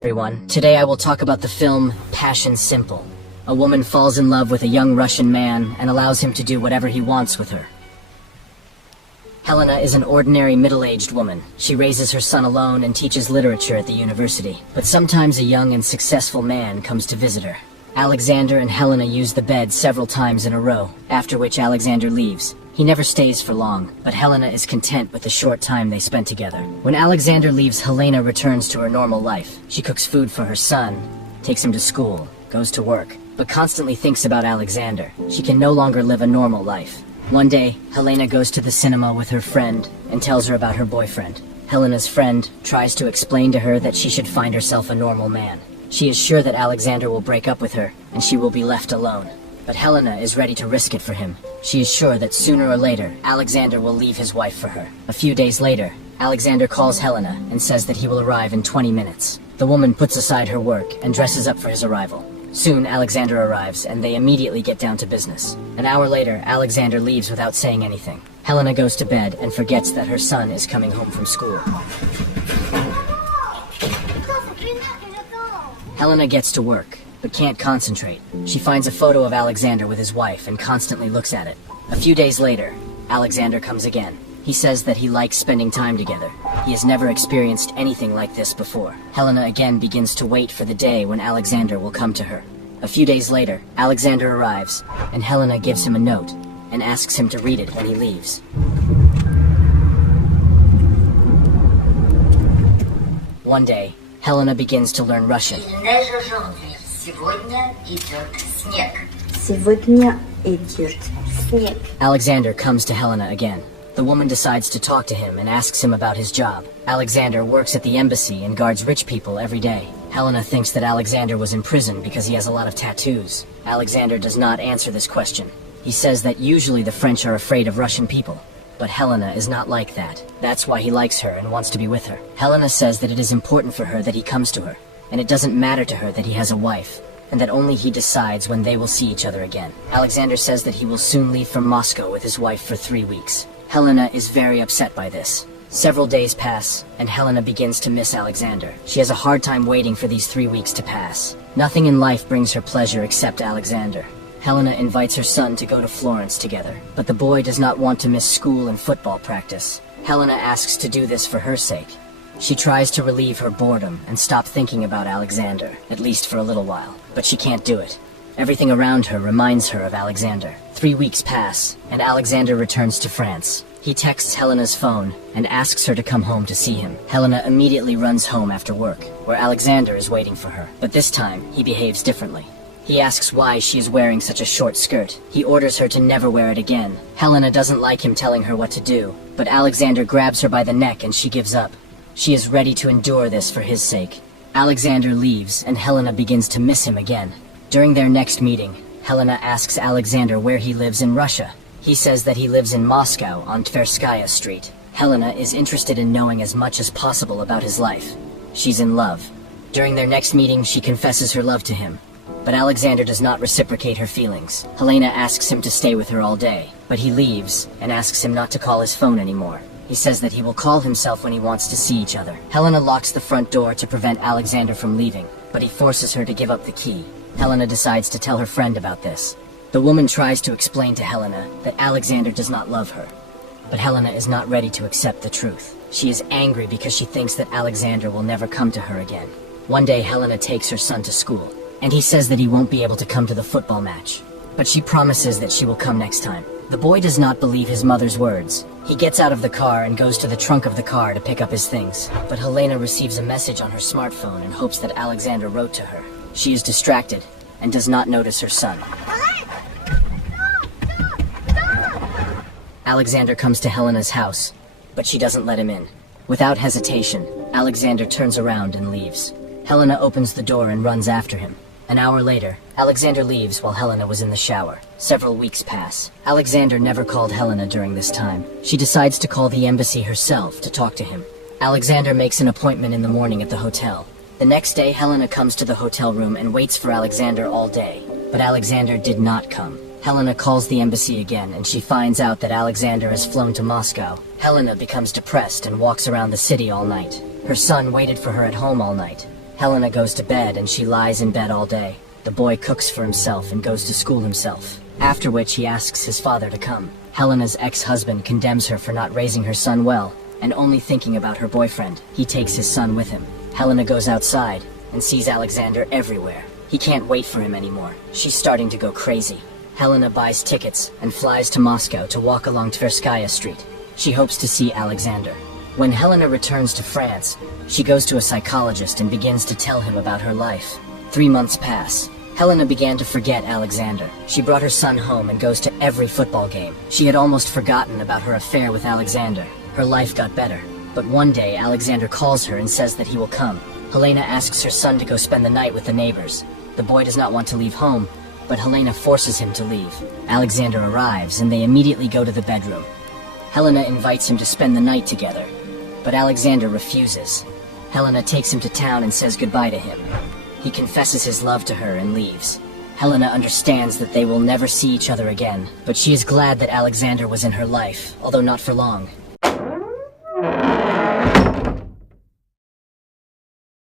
Everyone. Today I will talk about the film Passion Simple. A woman falls in love with a young Russian man and allows him to do whatever he wants with her. Helena is an ordinary middle-aged woman. She raises her son alone and teaches literature at the university. But sometimes a young and successful man comes to visit her. Alexander and Helena use the bed several times in a row, after which Alexander leaves. He never stays for long, but Helena is content with the short time they spent together. When Alexander leaves, Helena returns to her normal life. She cooks food for her son, takes him to school, goes to work, but constantly thinks about Alexander. She can no longer live a normal life. One day, Helena goes to the cinema with her friend and tells her about her boyfriend. Helena's friend tries to explain to her that she should find herself a normal man. She is sure that Alexander will break up with her, and she will be left alone. But Helena is ready to risk it for him. She is sure that sooner or later, Alexander will leave his wife for her. A few days later, Alexander calls Helena and says that he will arrive in 20 minutes. The woman puts aside her work and dresses up for his arrival. Soon, Alexander arrives, and they immediately get down to business. An hour later, Alexander leaves without saying anything. Helena goes to bed and forgets that her son is coming home from school. Helena gets to work, but can't concentrate. She finds a photo of Alexander with his wife and constantly looks at it. A few days later, Alexander comes again. He says that he likes spending time together. He has never experienced anything like this before. Helena again begins to wait for the day when Alexander will come to her. A few days later, Alexander arrives, and Helena gives him a note and asks him to read it when he leaves. One day, Helena begins to learn Russian. Alexander comes to Helena again. The woman decides to talk to him and asks him about his job. Alexander works at the embassy and guards rich people every day. Helena thinks that Alexander was in prison because he has a lot of tattoos. Alexander does not answer this question. He says that usually the French are afraid of Russian people. But Helena is not like that. That's why he likes her and wants to be with her. Helena says that it is important for her that he comes to her, and it doesn't matter to her that he has a wife, and that only he decides when they will see each other again. Alexander says that he will soon leave for Moscow with his wife for 3 weeks. Helena is very upset by this. Several days pass, and Helena begins to miss Alexander. She has a hard time waiting for these 3 weeks to pass. Nothing in life brings her pleasure except Alexander. Helena invites her son to go to Florence together, but the boy does not want to miss school and football practice. Helena asks to do this for her sake. She tries to relieve her boredom and stop thinking about Alexander, at least for a little while, but she can't do it. Everything around her reminds her of Alexander. 3 weeks pass, and Alexander returns to France. He texts Helena's phone and asks her to come home to see him. Helena immediately runs home after work, where Alexander is waiting for her, but this time he behaves differently. He asks why she is wearing such a short skirt. He orders her to never wear it again. Helena doesn't like him telling her what to do, but Alexander grabs her by the neck and she gives up. She is ready to endure this for his sake. Alexander leaves, and Helena begins to miss him again. During their next meeting, Helena asks Alexander where he lives in Russia. He says that he lives in Moscow on Tverskaya Street. Helena is interested in knowing as much as possible about his life. She's in love. During their next meeting, she confesses her love to him. But Alexander does not reciprocate her feelings. Helena asks him to stay with her all day, but he leaves and asks him not to call his phone anymore. He says that he will call himself when he wants to see each other. Helena locks the front door to prevent Alexander from leaving, but he forces her to give up the key. Helena decides to tell her friend about this. The woman tries to explain to Helena that Alexander does not love her, but Helena is not ready to accept the truth. She is angry because she thinks that Alexander will never come to her again. One day, Helena takes her son to school, and he says that he won't be able to come to the football match, but she promises that she will come next time. The boy does not believe his mother's words. He gets out of the car and goes to the trunk of the car to pick up his things, but Helena receives a message on her smartphone and hopes that Alexander wrote to her. She is distracted and does not notice her son. Alexander comes to Helena's house, but she doesn't let him in. Without hesitation, Alexander turns around and leaves. Helena opens the door and runs after him. An hour later, Alexander leaves while Helena was in the shower. Several weeks pass. Alexander never called Helena during this time. She decides to call the embassy herself to talk to him. Alexander makes an appointment in the morning at the hotel. The next day, Helena comes to the hotel room and waits for Alexander all day. But Alexander did not come. Helena calls the embassy again, and she finds out that Alexander has flown to Moscow. Helena becomes depressed and walks around the city all night. Her son waited for her at home all night. Helena goes to bed and she lies in bed all day. The boy cooks for himself and goes to school himself, after which he asks his father to come. Helena's ex-husband condemns her for not raising her son well, and only thinking about her boyfriend. He takes his son with him. Helena goes outside and sees Alexander everywhere. He can't wait for him anymore. She's starting to go crazy. Helena buys tickets and flies to Moscow to walk along Tverskaya Street. She hopes to see Alexander. When Helena returns to France, she goes to a psychologist and begins to tell him about her life. 3 months pass. Helena began to forget Alexander. She brought her son home and goes to every football game. She had almost forgotten about her affair with Alexander. Her life got better. But one day, Alexander calls her and says that he will come. Helena asks her son to go spend the night with the neighbors. The boy does not want to leave home, but Helena forces him to leave. Alexander arrives and they immediately go to the bedroom. Helena invites him to spend the night together, but Alexander refuses. Helena takes him to town and says goodbye to him. He confesses his love to her and leaves. Helena understands that they will never see each other again, but she is glad that Alexander was in her life, although not for long.